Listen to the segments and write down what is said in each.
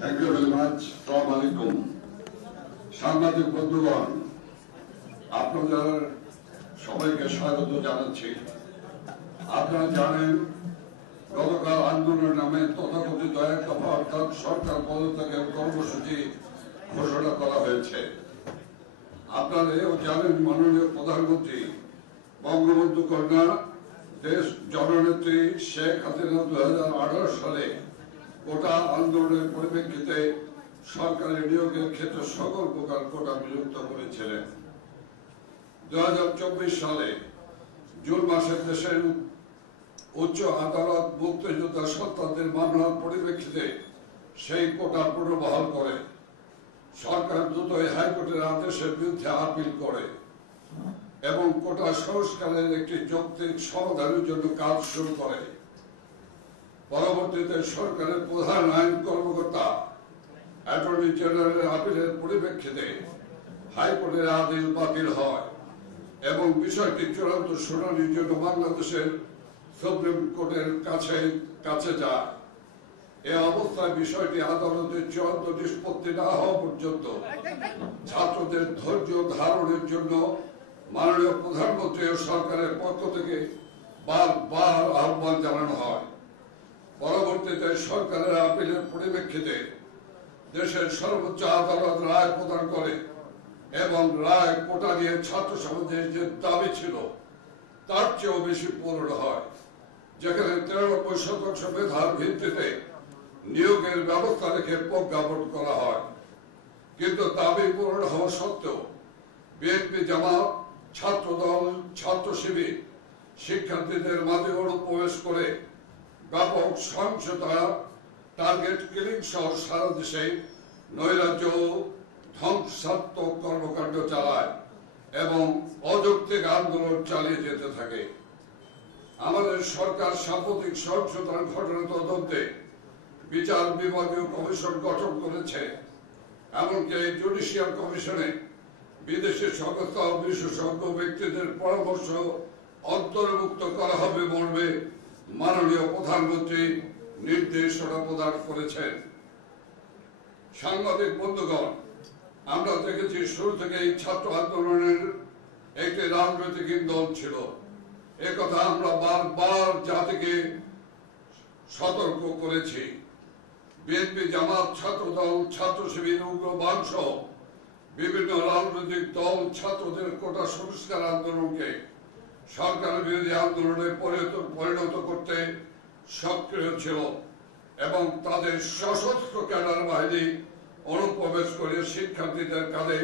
Thank you very much. Assalamu alaikum. সাংবাদিক বন্ধুগণ, আপনাদের সবাইকে স্বাগত জানাচ্ছি। আপনারা জানেন গতকাল আন্দোলনের নামে তথাকথিত এক দফা অর্থাৎ সরকার পদত্যাগের কর্মসূচি ঘোষণা করা হয়েছে। আপনারা এও জানেন মাননীয় প্রধানমন্ত্রী বঙ্গবন্ধু কন্যা দেশ জননেত্রী শেখ হাসিনা 2018 সালে কোটা আন্দোলনের পরিপ্রেক্ষিতে সরকারের নিয়োগের ক্ষেত্রে সকল প্রকার কোটা বিলুপ্ত করেছিলেন। 2024 সালে জুন মাসে দেশের উচ্চ আদালত মুক্তিযোদ্ধা সন্তানদের মামলার পরিপ্রেক্ষিতে সেই কোটা পুনর্বহাল করে সরকার দ্রুতই হাইকোর্টের আদেশের বিরুদ্ধে আপিল করে এবং কোটা সংস্কারের একটি যৌক্তিক সমাধানের জন্য কাজ শুরু করে। পরবর্তীতে সরকারের প্রধান আইন কর্মকর্তা অ্যাটর্নি জেনারেলের আপিলের পরিপ্রেক্ষিতে হাইকোর্টের আদেশ বাতিল হয় এবং বিষয়টি চূড়ান্ত শুনানির জন্য বাংলাদেশের সুপ্রিম কোর্টের কাছে যায়। এ অবস্থায় বিষয়টি আদালতের চূড়ান্ত নিষ্পত্তি না হওয়া পর্যন্ত ছাত্রদের ধৈর্য ধারণের জন্য মাননীয় প্রধানমন্ত্রী ও সরকারের পক্ষ থেকে বারবার আহ্বান জানানো হয়। পরবর্তীতে সরকারের আপিলের পরিপ্রেক্ষিতে দেশের সর্বোচ্চ আদালত রায় প্রদান করে এবং রায় কোটা নিয়ে ছাত্র সমাজের যে দাবি ছিল তার চেয়েও বেশি পূরণ হয়, যেখানে 93% মেধার ভিত্তিতে নিয়োগের ব্যবস্থা রেখে প্রজ্ঞাপন করা হয়। কিন্তু দাবি পূরণ হওয়া সত্ত্বেও বিএনপি জামাত ছাত্রদল ছাত্র শিবির শিক্ষার্থীদের মাঝে অনুপ্রবেশ করে ব্যাপক সহিংসতা টার্গেট কিলিং সহ সারা দেশে নৈরাজ্য ধ্বংসাত্মক কর্মকাণ্ড চালায় এবং অযৌক্তিক আন্দোলন চালিয়ে যেতে থাকে। আমাদের সরকার সাম্প্রতিক সহিংসতার ঘটনা তদন্তে বিচার বিভাগীয় কমিশন গঠন করেছে। এমনকি এই জুডিশিয়াল কমিশনে বিদেশি সংস্থা ও বিশেষজ্ঞ ব্যক্তিদের পরামর্শ অন্তর্ভুক্ত করা হবে মর্মে মাননীয় প্রধানমন্ত্রী নির্দেশনা প্রদান করেছেন। সাংবাদিক বন্ধুগণ, আমরা দেখেছি শুরু থেকে এই ছাত্র আন্দোলনের একটি রাজনৈতিক ইন্ধন ছিল। একথা আমরা বারবার জাতিকে সতর্ক করেছি। বিএনপি জামাত ছাত্রদল ছাত্র শিবির উগ্রবাদ সহ বিভিন্ন রাজনৈতিক দল ছাত্রদের কোটা সংস্কার আন্দোলনকে সরকার বিরোধী আন্দোলনে পরিণত করতে সক্রিয় ছিল এবং তাদের সশস্ত্র ক্যাডার বাহিনী অনুপ্রবেশ করে শিক্ষার্থীদের কাঁধে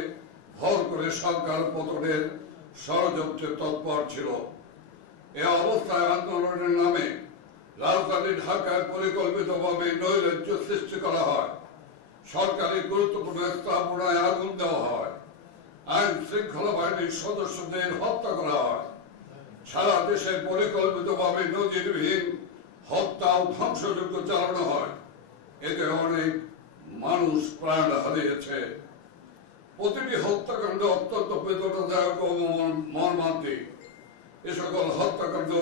ভর করে সরকার পতনের ষড়যন্ত্রে তৎপর ছিল। এ অবস্থায় আন্দোলনের নামে রাজধানী ঢাকায় পরিকল্পিতভাবে নৈরাজ্য সৃষ্টি করা হয়, সরকারি গুরুত্বপূর্ণ স্থাপনায় আগুন দেওয়া হয়, আইন শৃঙ্খলা বাহিনীর সদস্যদের হত্যা করা হয়, সারা দেশে পরিকল্পিতভাবে নজিরবিহীন হত্যা ও ধ্বংসযজ্ঞ চালানো হয়। এতে অনেক মানুষ প্রাণ হারিয়েছে। প্রতিটি হত্যাকাণ্ড অত্যন্ত বেদনাদায়ক ও মর্মান্তিক। এ সকল হত্যাকাণ্ড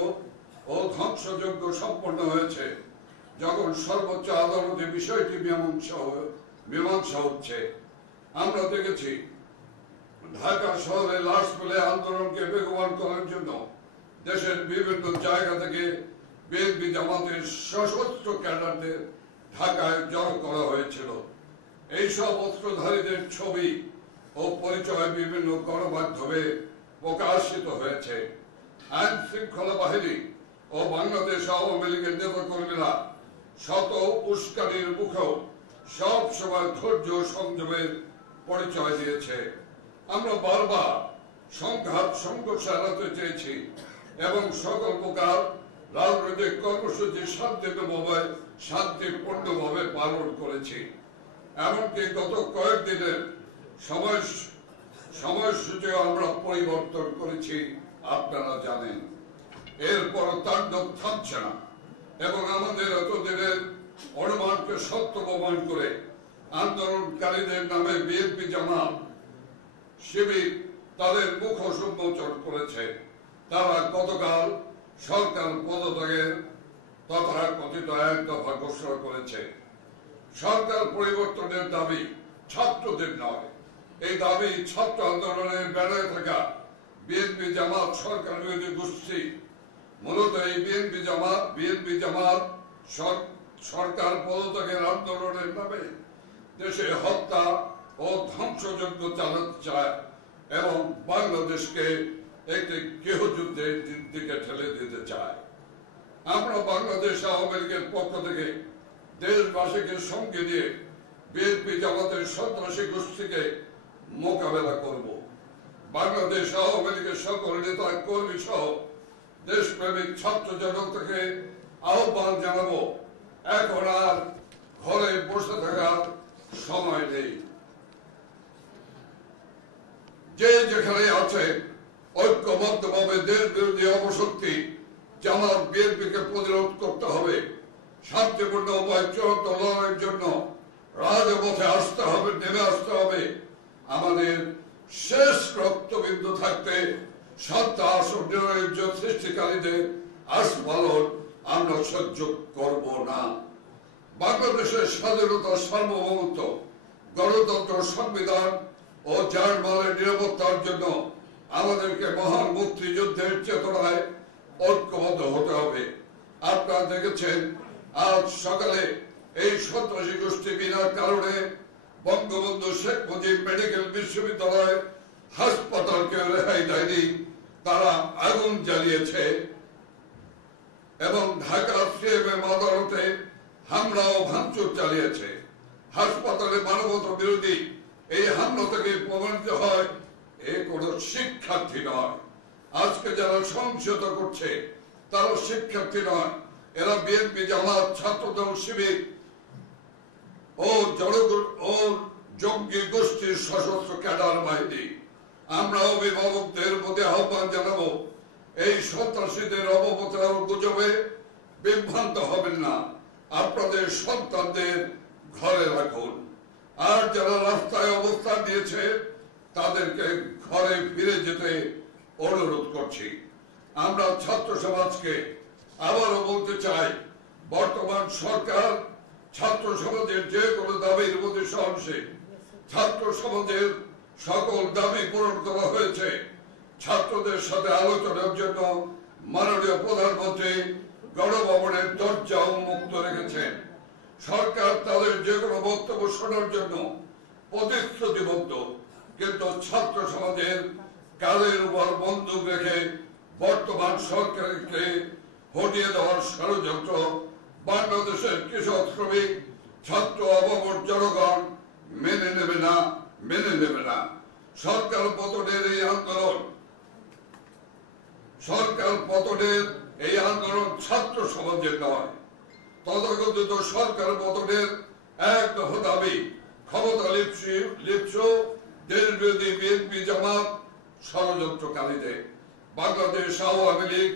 ও ধ্বংসযজ্ঞ সম্পন্ন হয়েছে যখন সর্বোচ্চ আদালতে বিষয়টি মীমাংসা হচ্ছে। আমরা দেখেছি ঢাকা শহরে লাশ ফেলে আন্দোলনকে বেগবান করার জন্য দেশের বিভিন্ন জায়গা থেকে বিএনপি জামাতের সশস্ত্র ক্যাডারদের ঢাকায় জড়ো করা হয়েছিল। এইসব অস্ত্রধারীদের ছবি ও পরিচয় বিভিন্ন গণমাধ্যমে প্রকাশিত হয়েছে। আইন শৃঙ্খলা বাহিনী ও বাংলাদেশ আওয়ামী লীগের নেতাকর্মীরা শত উস্কানির মুখেও সব সময় ধৈর্য সংযমের পরিচয় দিয়েছে। আমরা বারবার সংঘাত সংঘর্ষ এড়াতে চেয়েছি এবং সকল প্রকার রাজনৈতিক কর্মসূচি শান্তিপূর্ণভাবে পালন করেছি। এমনকি গত কয়েকদিনের সময়সূচি আমরা পরিবর্তন করেছি, আপনারা জানেন। এরপর তাণ্ডব থামছে না এবং আমাদের এতদিনের অনুমানকে সত্য প্রমাণ করে আন্দোলনকারীদের নামে বিএনপি জামাত শিবির তাদের মুখ উন্মোচন করেছে। তারা গতকাল সরকার পদত্যাগের তথাকথিত এক দফা ঘোষণা করেছে। সরকার পরিবর্তনের দাবি ছাত্রদের নয়। এই দাবি ছাত্র আন্দোলনের ব্যানারে থাকা বিএনপি জামাত সরকার বিরোধী গোষ্ঠী, মূলত এই বিএনপি জামাত সরকার পদত্যাগের আন্দোলনের নামে দেশে হত্যা ও ধ্বংসযজ্ঞ চালাতে চায় এবং বাংলাদেশকে একটি গৃহযুদ্ধের দিকে ঠেলে দিতে চায়। আমরা বাংলাদেশ আওয়ামী লীগের পক্ষ থেকে দেশবাসীকে সঙ্গে নিয়ে বিএনপি জামাতের সন্ত্রাসী গোষ্ঠীকে মোকাবেলা করব। বাংলাদেশ আওয়ামী লীগের সকল নেতা কর্মী সহ দেশপ্রেমিক ছাত্র জনতাকে আহ্বান জানাবো, এখন আর ঘরে বসে থাকার সময় নেই। যে যেখানে আছে ঐক্যবদ্ধভাবে দেশ বিরোধী অপশক্তি জামাত বিএনপিকে প্রতিরোধ করতে হবে। শান্তিপূর্ণ উপায় চূড়ান্ত লড়াইয়ের জন্য রাজপথে নেমে আসতে হবে। আমাদের শেষ রক্তবিন্দু থাকতে সন্ত্রাস ও নৈরাজ্য সৃষ্টিকারীদের আস্ফালন আমরা সহ্য করব না। বাংলাদেশের স্বাধীনতা, সার্বভৌমত্ব, গণতন্ত্র, সংবিধান ও জানমালের নিরাপত্তার জন্য আমাদেরকে মহান মুক্তিযুদ্ধের চেতনায় ঐক্যবদ্ধ হতে হবে। আপনারা দেখেছেন আজ সকালে এই সন্ত্রাসী গোষ্ঠী বিনা কারণে বঙ্গবন্ধু শেখ মুজিব মেডিকেল বিশ্ববিদ্যালয় হাসপাতালকে রেহাই দেয়নি, তারা আগুন জ্বালিয়েছে এবং ঢাকা সিএমএম আদালতে হামলা ও ভাঙচুর চালিয়েছে। হাসপাতালে মানবতা বিরোধী এই হামলা থেকে প্রমাণিত হয় এ কোনো শিক্ষার্থী নয়। আজকে যারা সংসদ করছে তারা শিক্ষার্থী নয়, এরা বিএনপি জামাত ছাত্রদল শিবির ও জঙ্গি গোষ্ঠীর সশস্ত্র ক্যাডার বাহিনী। আমরা অভিভাবকদের প্রতি আহ্বান জানাবো, এই সন্ত্রাসীদের অপপ্রচার ও গুজবে বিভ্রান্ত হবেন না, আপনাদের সন্তানদের ঘরে রাখুন। আর যারা রাস্তায় অবস্থান নিয়েছে তাদেরকে ঘরে ফিরে যেতে অনুরোধ করছি। আমরা ছাত্র সমাজকে আবারও বলতে চাই, বর্তমান সরকার ছাত্র সমাজের যে কোনো দাবির প্রতি সহনশীল। ছাত্র সমাজের সকল দাবি পূরণ করা হয়েছে। ছাত্রদের সাথে আলোচনার জন্য মাননীয় প্রধানমন্ত্রী গণভবনের দরজা উন্মুক্ত রেখেছেন। সরকার তাদের যে কোনো বক্তব্য শোনার জন্য প্রতিশ্রুতিবদ্ধ, কিন্তু ছাত্র সমাজের কাঁধের উপর বন্দুক রেখে বর্তমান সরকারকে হটিয়ে দেওয়ার ষড়যন্ত্র বাংলাদেশের কৃষক, শ্রমিক, ছাত্র, অবমর জনগণ মেনে নেবে না। সরকার পতনের এই আন্দোলন ছাত্র সমাজের নয়। তথাকথিত সরকার পতনের এক দফা দাবি ক্ষমতা লিপ্স দেশ বিরোধী বিএনপি জামাত ষড়যন্ত্রকারীদের। বাংলাদেশ আওয়ামী লীগ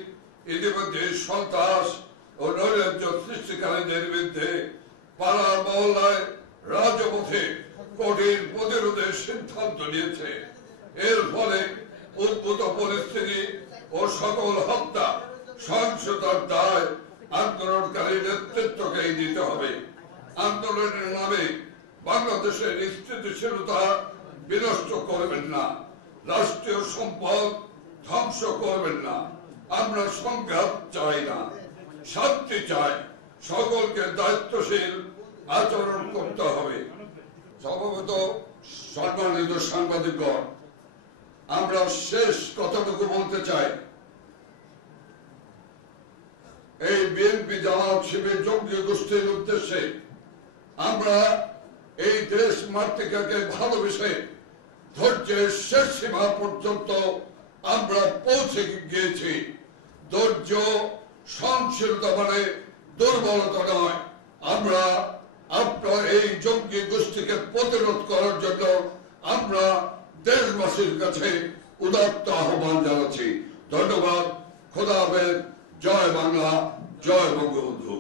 ইতিমধ্যে সন্ত্রাস ও নৈরাজ্য সৃষ্টিকারীদের বিরুদ্ধে পাড়া মহল্লায় রাজপথে কঠিন প্রতিরোধের সিদ্ধান্ত নিয়েছে। এর ফলে উদ্ভূত পরিস্থিতি ও সকল হত্যা সহিংসতার দায় আন্দোলনকারী নেতৃত্বকেই দিতে হবে। আন্দোলনের নামে বাংলাদেশের স্থিতিশীলতা বিনষ্ট করবেন না, রাষ্ট্রীয় সম্পদ ধ্বংস করবেন না। আমরা সংঘাত চাই না, শান্তি চাই। সকলকে দায়িত্বশীল আচরণ করতে হবে। সম্ভবত সম্মানিত সাংবাদিকগণ, আমরা শেষ কথাটুকু বলতে চাই, এই বিএনপি জামাত শিবির জঙ্গি গোষ্ঠীর উদ্দেশ্যে আমরা এই দেশ মাতৃকাকে ভালোবেসে ধৈর্যের শেষ সীমা পর্যন্ত আমরা পৌঁছে গিয়েছি। ধৈর্য সহনশীলতা মানে দুর্বলতা নয়। আমরা আপনার এই জঙ্গি গোষ্ঠীকে প্রতিরোধ করার জন্য আমরা দেশবাসীর কাছে উদাত্ত আহ্বান জানাচ্ছি। ধন্যবাদ। খোদা হাফেজ। জয় বাংলা, জয় বঙ্গবন্ধু।